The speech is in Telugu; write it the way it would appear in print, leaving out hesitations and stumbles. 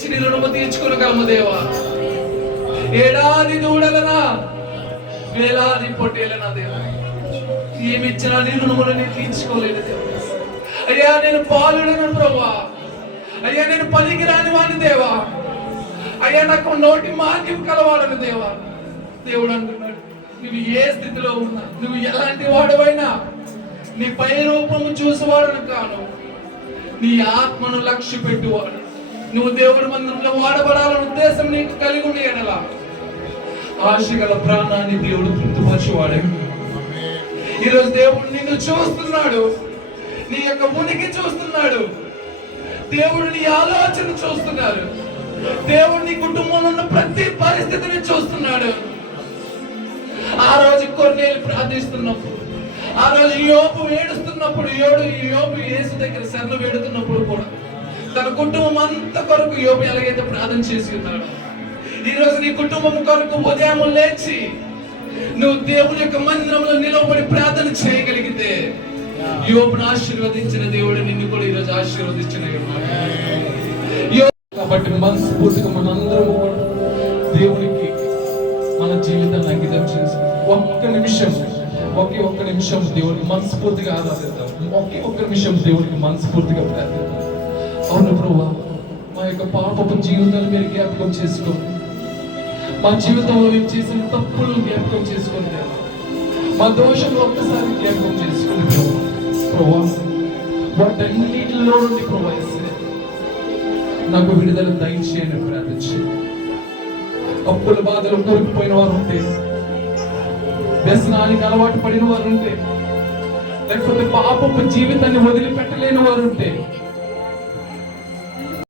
ఇచ్చి నీ రుణము తీర్చుకోగలము దేవా. ఏడాది దూడలనా వేలాది పొట్టేలనా దేవా, ఏమిచ్చినా నీ రుణములు నేను తీర్చుకోలేదు దేవా. అయ్యా నేను పాలుడను ప్రభువా, అయ్యా నేను పనికిరాని వాడిని దేవా, అయ్యా నాకు నోటి మాంద్యం కలవాడను దేవా. దేవుడు అంటున్నాడు, నువ్వు ఏ స్థితిలో ఉన్నా, నువ్వు ఎలాంటి వాడవైనా నీ పై రూపము చూసేవాడను కాను, నీ ఆత్మను లక్ష్య పెట్టువాడు. నువ్వు దేవుడి మందిరంలో వాడబడాలనే ఉద్దేశం నీకు కలిగి ఉండి ఎడలా ఆశ గల ప్రాణాన్ని దేవుడు తృప్తిపరచువాడే. ఈరోజు దేవుడు నిన్ను చూస్తున్నాడు, నీ యొక్క ఉనికి చూస్తున్నాడు, దేవుడు నీ ఆలోచన చూస్తున్నాడు, దేవుడు నీ కుటుంబంలో ఉన్న ప్రతి పరిస్థితిని చూస్తున్నాడు. ఆ రోజు కొర్నేలు ప్రార్థిస్తున్నప్పుడు, ఆ రోజు యోబు ఏడుస్తున్నప్పుడు, యోబు యేసు దగ్గర శరణు వేడుతున్నప్పుడు కూడా తన కుటుంబం అంతా కొరకు యోబు ఎలాగైతే ప్రార్థన చేసి ఉన్నాడు, ఈ రోజు నీ కుటుంబం కొరకు ఉదయం లేచి నువ్వు దేవుని యొక్క మందిరంలో నిలబడి ప్రార్థన చేయగలిగితే యోబును ఆశీర్వదించిన దేవుడు నిన్ను కూడా ఈ రోజు ఆశీర్వదించిన. కాబట్టి మనస్ఫూర్తిగా మనందరము కూడా దేవునికి మన జీవితాన్ని అంకితం చేసి ఒక్క నిమిషం దేవుడికి మనస్ఫూర్తిగా ఆరాధిద్దాం. ఒక్క నిమిషం దేవుడికి మనస్ఫూర్తిగా ప్రార్థిద్దాం. అవును ప్రభువా, మా యొక్క పాపపు జీవితాలు మీరు జ్ఞాపకం చేసుకోండి, మా జీవితంలో మేము చేసిన తప్పులను జ్ఞాపకం చేసుకోండి, మా దోషంలో ఒక్కసారి జ్ఞాపకం చేసుకోండి ప్రభువా. వాటన్నిటిలో నుండి ప్రభువా నాకు విడుదల దయచేయండి ప్రార్థించి. అప్పుల బాధలు కోరిపోయిన వారు ఉంటే, వ్యసనానికి అలవాటు పడిన వారు ఉంటే, లేకపోతే పాపపు జీవితాన్ని వదిలిపెట్టలేని వారు ఉంటే